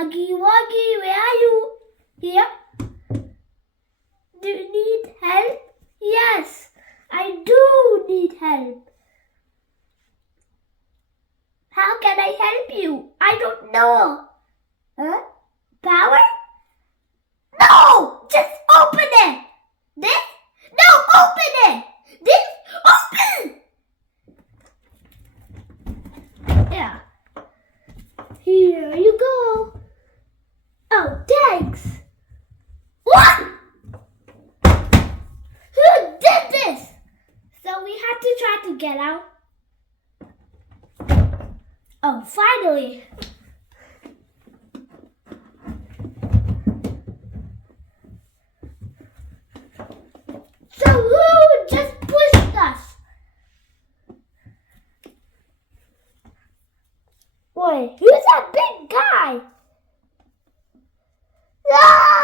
Huggy Wuggy, where are you? Here? Do you need help? Yes, I do need help. How can I help you? I don't know. Huh? Power? No! Just open it! This? No, open it! This? Open! Yeah. Here you go. Oh, thanks. What? Who did this? So we had to try to get out. Oh, finally. So who just pushed us? Wait, who's that big guy? Ah!